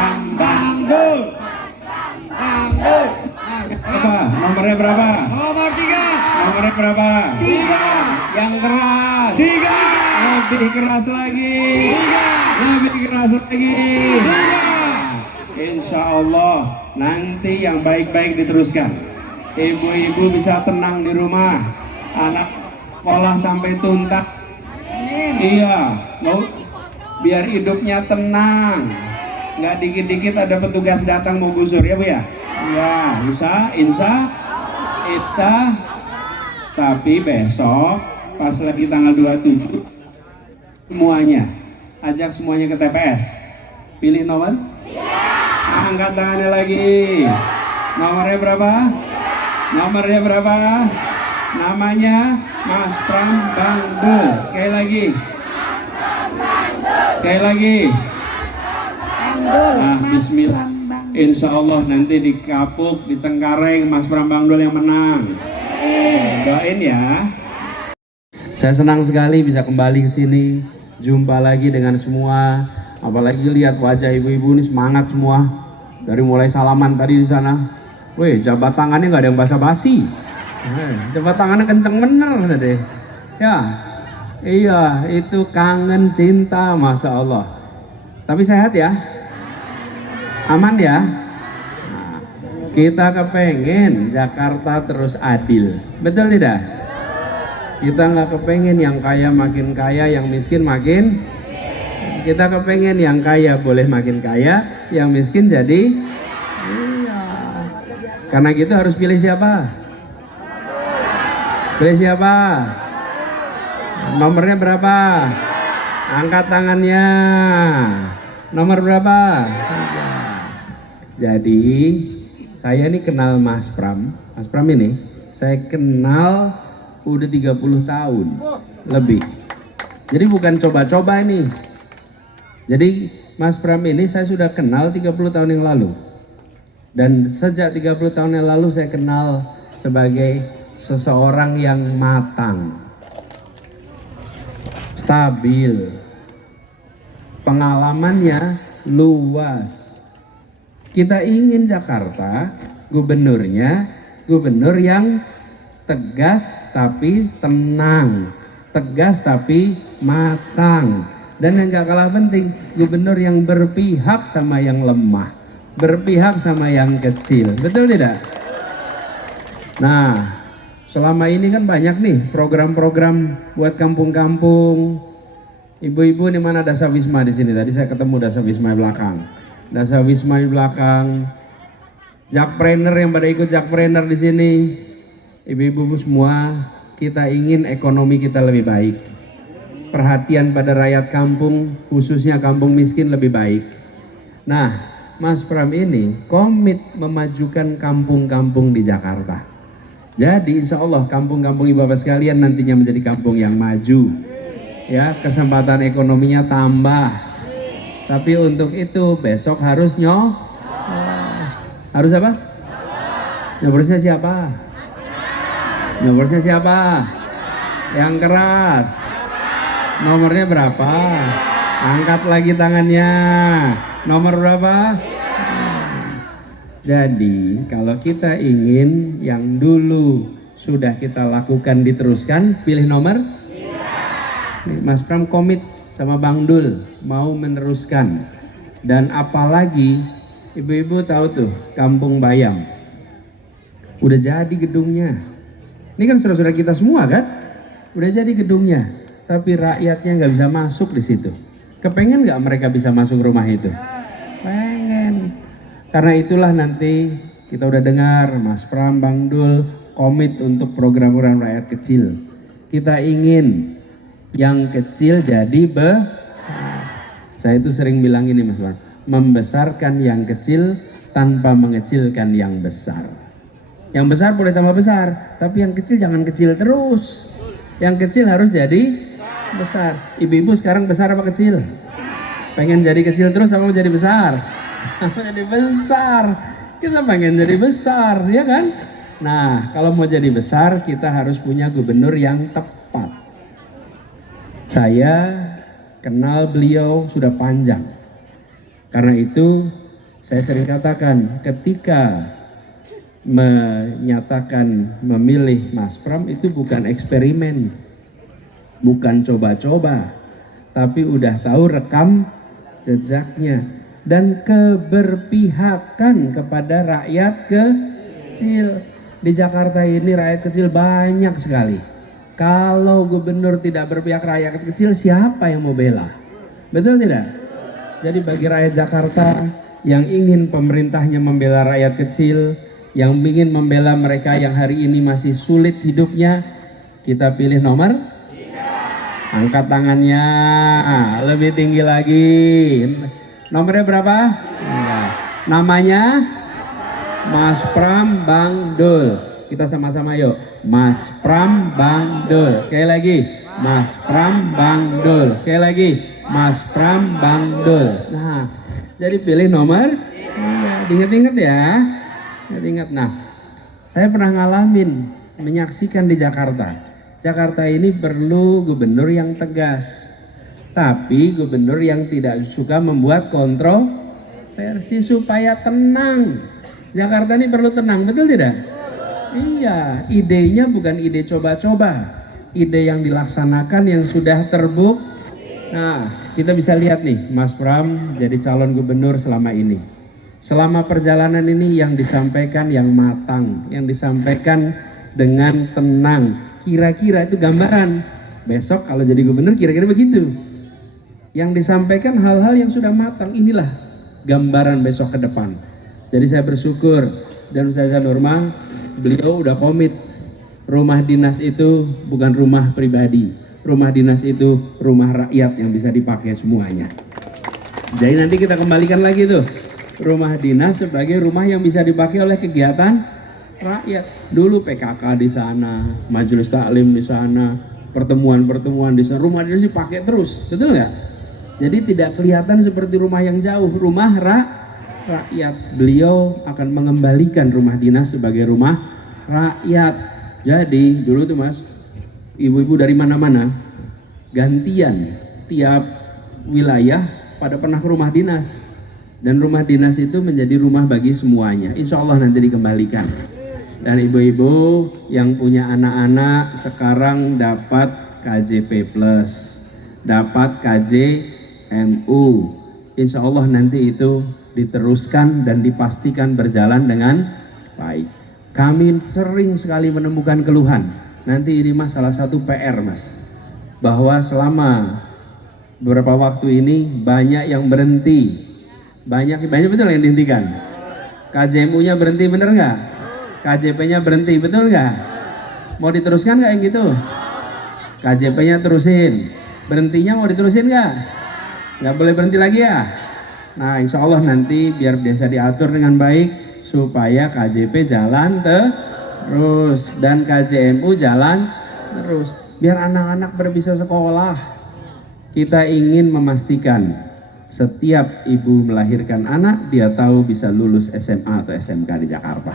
Pram Bangdul. Bangdul. Berapa? Nomornya berapa? Nomor 3. Nomornya berapa? 3. Yang keras. 3. Lebih keras lagi. 3. Lebih keras lagi. 3. Insya Allah nanti yang baik-baik diteruskan. Ibu-ibu bisa tenang di rumah. Anak sekolah sampai tuntas. Iya, mau biar hidupnya tenang. Nggak dikit-dikit ada petugas datang mau gusur ya Bu ya? Ya, insya kita. Tapi besok pas lagi tanggal 27 semuanya ajak semuanya ke TPS. Pilih nomor? Angkat tangannya lagi. Nomornya berapa? Nomornya berapa? Namanya Mas Pram Bangdul. Sekali lagi. Sekali lagi. Nah, bismillah. Insya Allah nanti di Kapuk, di Cengkareng, Mas Pram Bangdul yang menang. Doain ya. Saya senang sekali bisa kembali ke sini, jumpa lagi dengan semua. Apalagi lihat wajah ibu-ibu ini semangat semua. Dari mulai salaman tadi di sana. Weh, jabat tangannya nggak ada yang basa-basi. Jabat tangannya kenceng bener tadi. Ya, iya itu kangen cinta, masya Allah. Tapi sehat ya, aman ya. Nah, kita kepengen Jakarta terus adil, betul tidak? Kita nggak kepengen yang kaya makin kaya, yang miskin makin. Kita kepengen yang kaya boleh makin kaya, yang miskin jadi. Iya. Karena gitu harus pilih siapa? Pilih siapa? Nomornya berapa? Angkat tangannya. Nomor berapa? Jadi saya ini kenal Mas Pram. Mas Pram ini saya kenal udah 30 tahun lebih. Jadi bukan coba-coba ini. Jadi Mas Pram ini saya sudah kenal 30 tahun yang lalu. Dan sejak 30 tahun yang lalu saya kenal sebagai seseorang yang matang, stabil, pengalamannya luas. Kita ingin Jakarta gubernurnya gubernur yang tegas tapi tenang, tegas tapi matang, dan yang gak kalah penting gubernur yang berpihak sama yang lemah, berpihak sama yang kecil, betul tidak? Nah, selama ini kan banyak nih program-program buat kampung-kampung. Ibu-ibu di mana Dasa Wisma di sini? Tadi saya ketemu Dasa Wisma di belakang. Dasa Wisma di belakang. Jakpreneur yang pada ikut Jakpreneur di sini. Ibu-ibu semua, kita ingin ekonomi kita lebih baik. Perhatian pada rakyat kampung, khususnya kampung miskin lebih baik. Nah, Mas Pram ini komit memajukan kampung-kampung di Jakarta. Jadi insya Allah kampung-kampung ibu bapak sekalian nantinya menjadi kampung yang maju. Ya, kesempatan ekonominya tambah. Tapi untuk itu besok harus harus apa? Nyobrosnya siapa? Nyobrosnya siapa? Yang keras. Nomornya berapa? Angkat lagi tangannya. Nomor berapa? Jadi kalau kita ingin yang dulu sudah kita lakukan diteruskan, pilih nomor. Nih, Mas Pram komit sama Bang Dul mau meneruskan. Dan apalagi ibu-ibu tahu tuh Kampung Bayam udah jadi gedungnya. Ini kan saudara-saudara kita semua kan, udah jadi gedungnya. Tapi rakyatnya nggak bisa masuk di situ. Kepengen nggak mereka bisa masuk rumah itu? Pengen. Karena itulah nanti kita udah dengar Mas Pram, Bang Dul komit untuk program-program rakyat kecil. Kita ingin yang kecil jadi saya itu sering bilang ini Mas Pram, membesarkan yang kecil tanpa mengecilkan yang besar. Yang besar boleh tambah besar, tapi yang kecil jangan kecil terus. Yang kecil harus jadi besar. Ibu-ibu sekarang besar apa kecil? Pengen jadi kecil terus apa mau jadi besar? Jadi besar. Kita pengen jadi besar, ya kan? Nah, kalau mau jadi besar kita harus punya gubernur yang tepat. Saya kenal beliau sudah panjang. Karena itu Saya sering katakan ketika menyatakan memilih Mas Pram itu bukan eksperimen, bukan coba-coba, tapi udah tahu rekam jejaknya dan keberpihakan kepada rakyat kecil. Di Jakarta ini rakyat kecil banyak sekali. Kalau gubernur tidak berpihak rakyat kecil, siapa yang mau bela? Betul tidak? Jadi bagi rakyat Jakarta yang ingin pemerintahnya membela rakyat kecil, yang ingin membela mereka yang hari ini masih sulit hidupnya, kita pilih nomor 3. Angkat tangannya, lebih tinggi lagi. Nomornya berapa? 3. Namanya Mas Pram Bang Dul. Kita sama-sama yuk. Mas Pram Bang Dul. Sekali lagi. Mas Pram Bang Dul. Sekali lagi. Mas Pram Bang Dul. Nah, jadi pilih nomor. Ingat-ingat ya. Ingat. Nah, saya pernah ngalamin menyaksikan di Jakarta. Jakarta ini perlu gubernur yang tegas. Tapi gubernur yang tidak suka membuat kontroversi supaya tenang. Jakarta ini perlu tenang, betul tidak? Iya, idenya bukan ide coba-coba. Ide yang dilaksanakan yang sudah terbukti. Nah, kita bisa lihat nih, Mas Pram jadi calon gubernur selama ini. Selama perjalanan ini yang disampaikan yang matang, yang disampaikan dengan tenang. Kira-kira itu gambaran. Besok kalau jadi gubernur kira-kira begitu. Yang disampaikan hal-hal yang sudah matang. Inilah gambaran besok ke depan. Jadi saya bersyukur dan Ustazah Nurma, beliau udah komit. Rumah dinas itu bukan rumah pribadi. Rumah dinas itu rumah rakyat yang bisa dipakai semuanya. Jadi nanti kita kembalikan lagi tuh. Rumah dinas sebagai rumah yang bisa dipakai oleh kegiatan rakyat. Dulu PKK di sana, majelis taklim di sana, pertemuan-pertemuan di sana. Rumah dinas dipakai terus, betul nggak? Jadi tidak kelihatan seperti rumah yang jauh. Rumah rakyat. Beliau akan mengembalikan rumah dinas sebagai rumah rakyat. Jadi dulu tuh Mas, ibu-ibu dari mana-mana gantian tiap wilayah pada pernah ke rumah dinas, dan rumah dinas itu menjadi rumah bagi semuanya. Insya Allah nanti dikembalikan. Dan ibu-ibu yang punya anak-anak sekarang dapat KJP Plus, dapat KJMU. Insya Allah nanti itu diteruskan dan dipastikan berjalan dengan baik. Kami sering sekali menemukan keluhan. Nanti ini Mas salah satu PR Mas, bahwa selama beberapa waktu ini banyak yang berhenti, banyak betul yang dihentikan. KJMU-nya berhenti, bener nggak? KJP-nya berhenti, betul nggak? Mau diteruskan nggak yang gitu? KJP-nya terusin, berhentinya mau diterusin nggak? Nggak boleh berhenti lagi ya? Nah, insya Allah nanti biar biasa diatur dengan baik supaya KJP jalan terus dan KJMU jalan terus, biar anak-anak bisa sekolah. Kita ingin memastikan setiap ibu melahirkan anak dia tahu bisa lulus SMA atau SMK di Jakarta.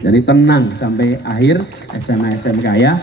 Jadi tenang sampai akhir SMA SMK ya.